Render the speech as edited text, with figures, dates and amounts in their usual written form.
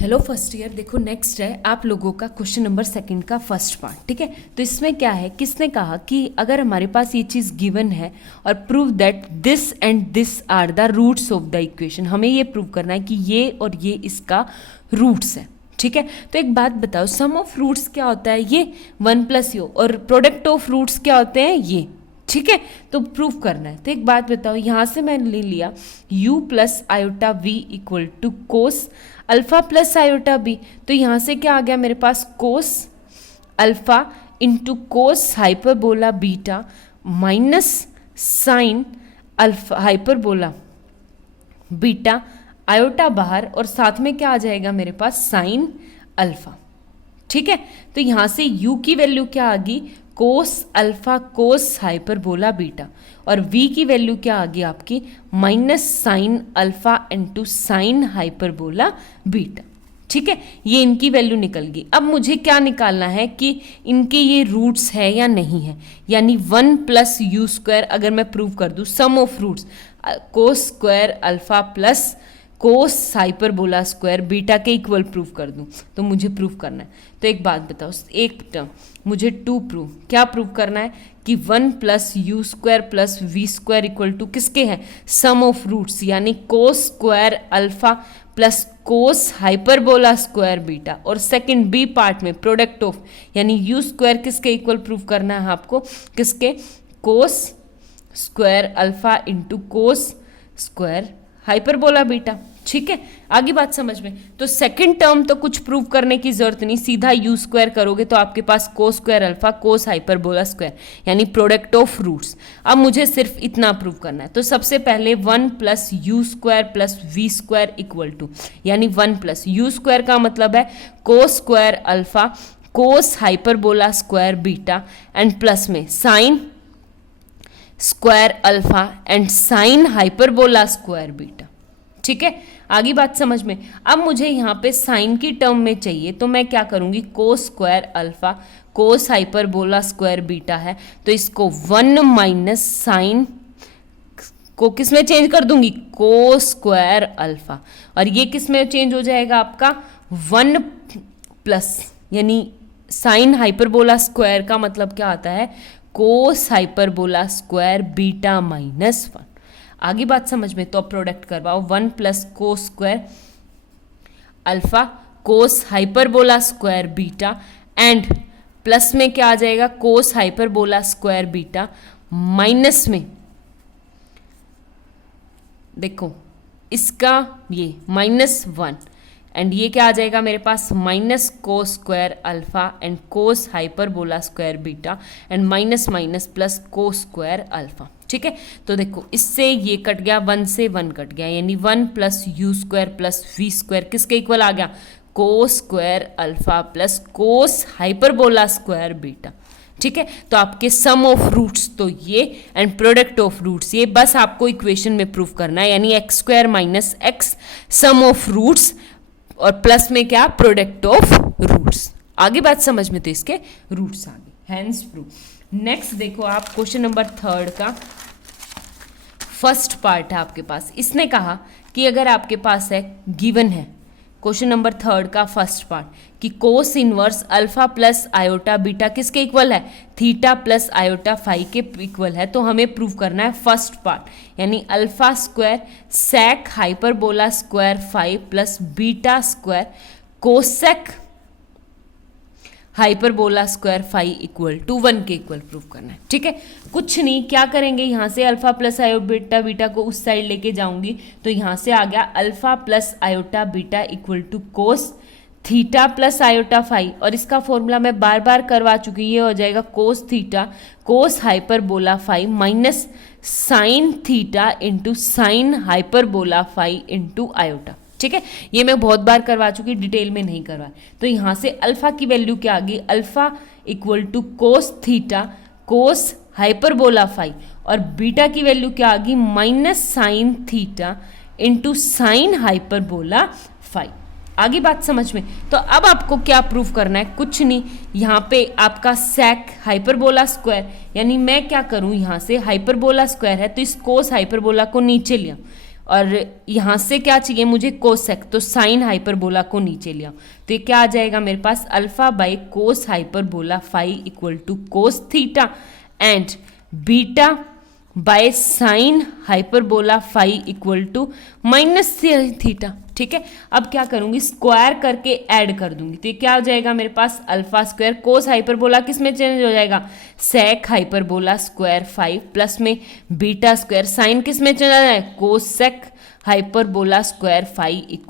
Hello first year. देखो next है आप लोगों का क्वेश्चन नंबर सेकंड का फर्स्ट पार्ट। ठीक है, तो इसमें क्या है, किसने कहा कि अगर हमारे पास ये चीज़ गिवन है और prove that this and this are the roots of the equation, हमें ये प्रूव करना है कि ये और ये इसका रूट्स है। ठीक है, तो एक बात बताओ, सम ऑफ रूट्स क्या होता है, ये 1 प्लस यू, और प्रोडक्ट ऑफ रूट्स क्या होते हैं, ये। ठीक है, तो प्रूफ करना है। तो एक बात बताओ, यहाँ से मैंने ले लिया u plus iota v equal to cos alpha plus iota b, तो यहाँ से क्या आ गया मेरे पास, cos alpha into cos hyperbola beta minus sine alpha hyperbola beta, iota बाहर और साथ में क्या आ जाएगा मेरे पास, साइन अल्फा। ठीक है, तो यहाँ से u की वैल्यू क्या आ गई, cos alpha cos hyperbola beta, और v की वैल्यू क्या आ गई आपकी, minus sine alpha into sine hyperbola beta. ठीक है, ये इनकी वैल्यू निकल गई। अब मुझे क्या निकालना है कि इनके ये रूट्स है या नहीं है, यानी 1 प्लस यू स्क्वायर अगर मैं प्रूव कर दूँ, sum of roots cos square alpha plus cos hyperbola square beta के इक्वल प्रूव कर दूं, तो मुझे प्रूव करना है। तो एक बात बताओ, एक टर्म मुझे क्या प्रूव करना है कि 1 plus you square plus we square equal to किसके हैं, सम ऑफ रूट्स, यानी cos square alpha plus cos hyperbola square beta, और सेकंड बी पार्ट में प्रोडक्ट ऑफ, यानी यू स्क्वायर किसके इक्वल प्रूव करना है आपको, किसके, cos square alpha into cos square hyperbola beta. ठीक है, आगे बात समझ में। तो सेकंड टर्म तो कुछ प्रूव करने की जरूरत नहीं, सीधा यू स्क्वायर करोगे तो आपके पास cos square alpha cos hyperbola square, यानी प्रोडक्ट ऑफ रूट्स। अब मुझे सिर्फ इतना प्रूव करना है। तो सबसे पहले 1 plus you square plus we square equal to, यानी 1 प्लस यू स्क्वायर का मतलब है cos square alpha cos hyperbola square beta and plus में sine square alpha and sine hyperbola square beta. ठीक है, आगे बात समझ में। अब मुझे यहाँ पे साइन की टर्म में चाहिए, तो मैं क्या करूँगी, कोस square alpha cos hyperbola square beta है, तो इसको 1 माइनस साइन को किस में चेंज कर दूंगी, कोस स्क्वायर अल्फा, और ये किस में चेंज हो जाएगा आपका 1 प्लस, यानी साइन हाइपरबोला स्क्वायर का मतलब क्या आता है, कोस हाइपरबोला स्क्वायर बीटा माइनस 1। आगे बात समझ में, तो प्रोडक्ट करवाओ, 1 plus cos square alpha cos hyperbola square beta and plus में क्या आ जाएगा, कोस हाइपरबोला स्क्वायर बीटा माइनस में, देखो इसका ये -1 एंड ये क्या आ जाएगा मेरे पास, minus cos square alpha and cos hyperbola square beta and minus minus plus cos square alpha. ठीक है, तो देखो इससे ये कट गया, 1 से 1 कट गया, यानी 1 plus you square plus we square किसके इक्वल आ गया, cos square alpha plus cos hyperbola square beta. ठीक है, तो आपके सम ऑफ रूट्स तो ये एंड प्रोडक्ट ऑफ रूट्स ये, बस आपको इक्वेशन में प्रूव करना है, यानी x square minus x sum of roots और प्लस में क्या, प्रोडक्ट ऑफ रूट्स। आगे बात समझ में, तो इसके रूट्स आ गए, हैंस प्रूफ। नेक्स्ट देखो आप क्वेश्चन नंबर 3 का फर्स्ट पार्ट है आपके पास। इसने कहा कि अगर आपके पास है, गिवन है क्वेश्चन नंबर 3 का फर्स्ट पार्ट, कि cos inverse alpha plus iota beta किसके इक्वल है, थीटा प्लस आयोटा फाई के इक्वल है, तो हमें प्रूव करना है फर्स्ट पार्ट, यानी alpha square sec hyperbola square phi plus beta square cosec hyperbola square phi equal to 1 के इक्वल प्रूव करना है। ठीक है, कुछ नहीं, क्या करेंगे, यहाँ से अल्फा प्लस आयोटा बीटा को उस साइड लेके जाऊंगी, तो यहाँ से आ गया alpha plus iota beta equal to cos theta plus iota phi, और इसका फॉर्मूला मैं बार बार करवा चुकी, ये हो जाएगा cos theta cos hyperbola phi minus sine theta into sine hyperbola phi into iota. ठीक है, ये मैं बहुत बार करवा चुकी, डिटेल में नहीं करवा। तो यहाँ से अल्फा की वैल्यू क्या आ गई, alpha equal to cos theta cos hyperbola phi, और बीटा की वैल्यू क्या आ गई, minus sine theta into sine hyperbola phi. आगे बात समझ में। तो अब आपको क्या प्रूफ करना है, कुछ नहीं, यहाँ पे आपका सेक हाइपरबोला स्क्वायर, यानी मैं क्या करूँ, यहाँ से हाइपरबोला स्क्वायर है तो इस कोस हाइपरबोला को नीचे लिया और यहाँ से क्या चाहिए मुझे कोसेक, तो साइन हाइपरबोला को नीचे लिया, तो ये क्या आ जाएगा मेरे पास alpha by cos hyperbola phi equal to cos theta and beta by sine hyperbola phi equal to minus theta. ठीक है, अब क्या करूंगी स्क्वायर करके ऐड कर दूंगी, तो ये क्या हो जाएगा मेरे पास अल्फा स्क्वायर कोस हाइपरबोला किस में चेंज हो जाएगा सेक हाइपरबोला स्क्वायर 5 प्लस में बीटा स्क्वायर साइन किस में चला जाए कोसेक हाइपरबोला स्क्वायर 5 इक्वल